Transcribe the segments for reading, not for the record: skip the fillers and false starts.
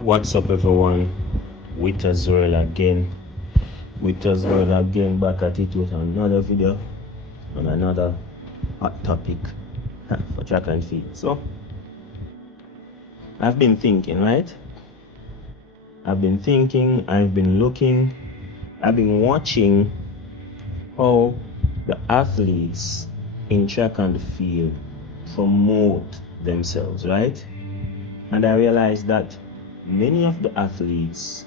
What's up, everyone? With us well again, back at it with another video on another hot topic for track and field. So, I've been thinking, right? I've been looking, I've been watching how the athletes in track and field promote themselves, right? And I realized that many of the athletes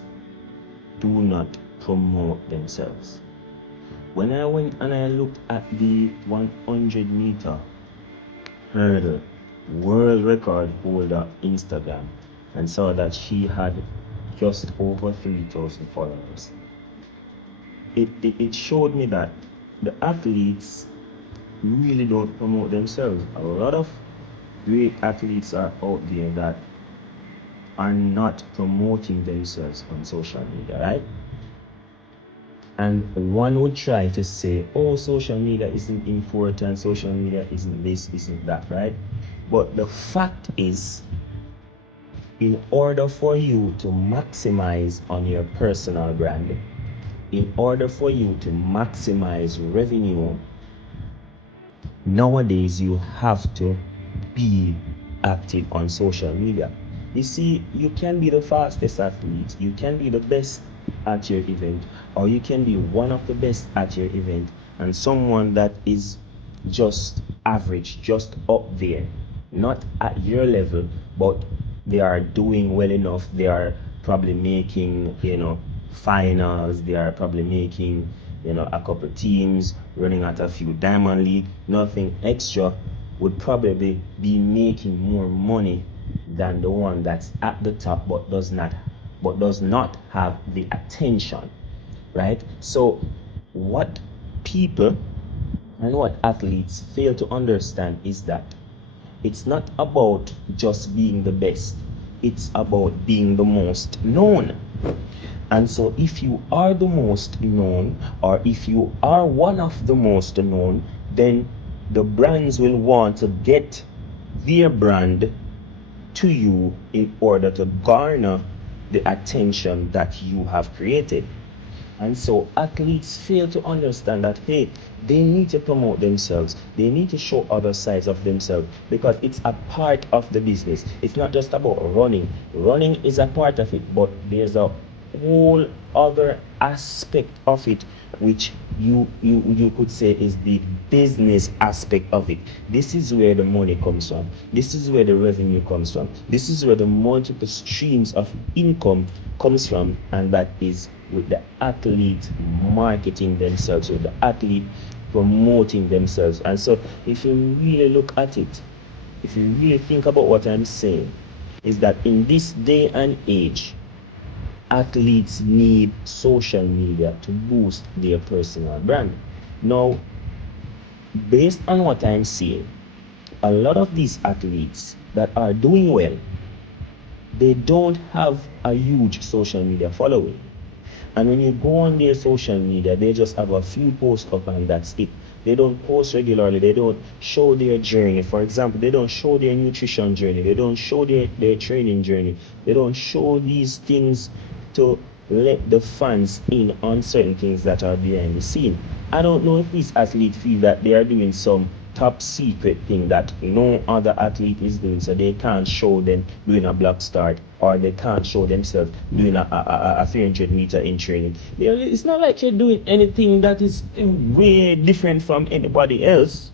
do not promote themselves. When I went and I looked at the 100-meter hurdle world record holder Instagram and saw that she had just over 3,000 followers, it showed me that the athletes really don't promote themselves. A lot of great athletes are out there that are not promoting themselves on social media, right? And one would try to say, oh, social media isn't important, social media isn't this, isn't that, right? But the fact is, in order for you to maximize on your personal brand, in order for you to maximize revenue, nowadays you have to be active on social media. You see, you can be the fastest athlete, you can be the best at your event, or you can be one of the best at your event, and someone that is just average, just up there, not at your level, but they are doing well enough. They are probably making, finals. They are probably making, a couple teams, running at a few Diamond League, nothing extra, would probably be making more money than the one that's at the top but does not have the attention, right? So what people and what athletes fail to understand is that it's not about just being the best, it's about being the most known. And so if you are the most known, or if you are one of the most known, then the brands will want to get their brand to you in order to garner the attention that you have created. And so athletes fail to understand that, hey, they need to promote themselves. They need to show other sides of themselves, because it's a part of the business. It's not just about running. Running is a part of it, but there's a whole other aspect of it, which you could say is the business aspect of it. This is where the money comes from. This is where the revenue comes from. This is where the multiple streams of income comes from, and that is with the athlete marketing themselves, with the athlete promoting themselves. And so if you really look at it, if you really think about what I'm saying, is that in this day and age, athletes need social media to boost their personal brand. Now, based on what I'm seeing, a lot of these athletes that are doing well, they don't have a huge social media following. And when you go on their social media, they just have a few posts up and that's it. They don't post regularly. They don't show their journey. For example, they don't show their nutrition journey. They don't show their training journey. They don't show these things to let the fans in on certain things that are behind the scene. I don't know if these athletes feel that they are doing some top secret thing that no other athlete is doing, so they can't show them doing a block start, or they can't show themselves doing a 300 meter in training. It's not like you're doing anything that is way different from anybody else.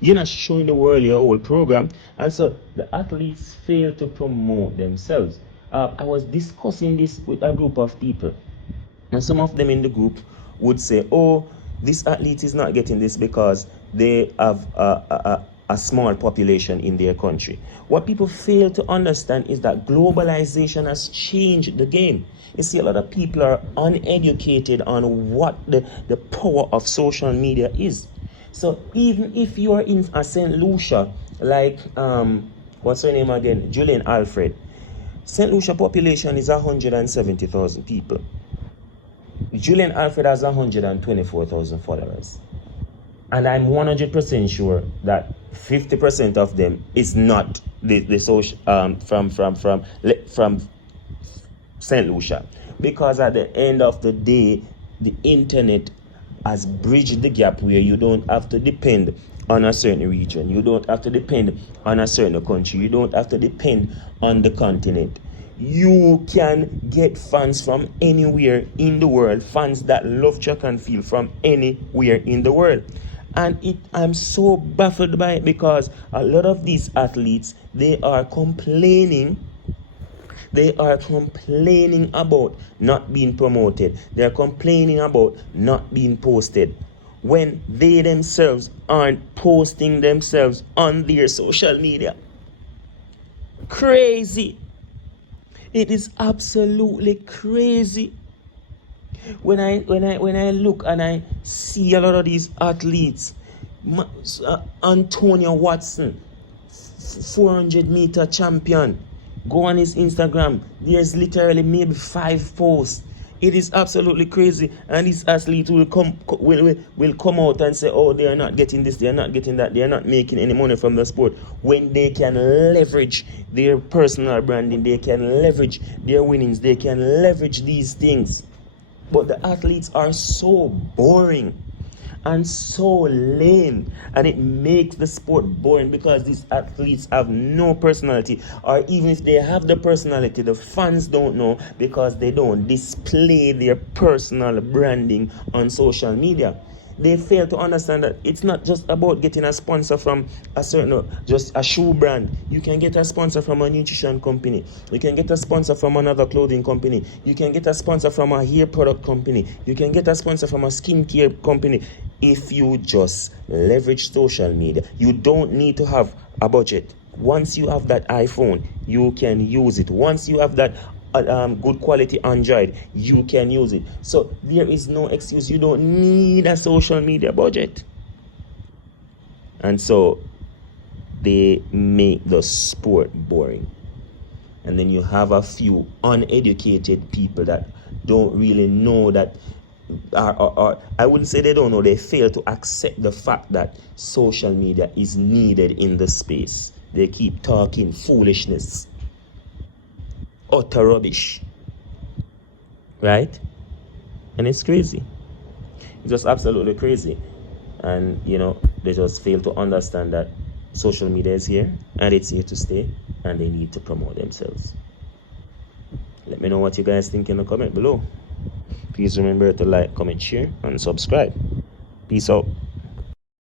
You're not showing the world your whole program. And so the athletes fail to promote themselves. I was discussing this with a group of people, and some of them in the group would say, oh, this athlete is not getting this because they have a small population in their country. What people fail to understand is that globalization has changed the game. You see, a lot of people are uneducated on what the power of social media is. So even if you are in a St. Lucia, like, what's her name again? Julian Alfred. St. Lucia population is 170,000 people. Julian Alfred has 124,000 followers. And I'm 100% sure that 50% of them is not the social from St. Lucia. Because at the end of the day, the internet has bridged the gap where you don't have to depend on a certain region. You don't have to depend on a certain country. You don't have to depend on the continent. You can get fans from anywhere in the world, fans that love track and field from anywhere in the world. And I'm so baffled by it, because a lot of these athletes, they are complaining about not being promoted. They're complaining about not being posted, when they themselves aren't posting themselves on their social media. Crazy. It is absolutely crazy. When I look and I see a lot of these athletes, Antonio Watson, 400-meter champion, go on his Instagram, there's literally maybe 5 posts. It is absolutely crazy. And these athletes will come out and say, oh, they are not getting this, they are not getting that, they are not making any money from the sport, when they can leverage their personal branding, they can leverage their winnings, they can leverage these things. But the athletes are so boring and so lame, and it makes the sport boring, because these athletes have no personality, or even if they have the personality, the fans don't know, because they don't display their personal branding on social media. They fail to understand that it's not just about getting a sponsor from just a shoe brand. You can get a sponsor from a nutrition company. You can get a sponsor from another clothing company. You can get a sponsor from a hair product company. You can get a sponsor from a skincare company. If you just leverage social media, you don't need to have a budget. Once you have that iPhone, you can use it. Once you have that good quality Android, you can use it. So there is no excuse. You don't need a social media budget. And so they make the sport boring. And then you have a few uneducated people that don't really know that, or I wouldn't say they don't know, they fail to accept the fact that social media is needed in the space. They keep talking foolishness, utter rubbish, right? And it's crazy. It's just absolutely crazy. And they just fail to understand that social media is here and it's here to stay, and they need to promote themselves. Let me know what you guys think in the comment below. Please remember to like, comment, share, and subscribe. Peace out.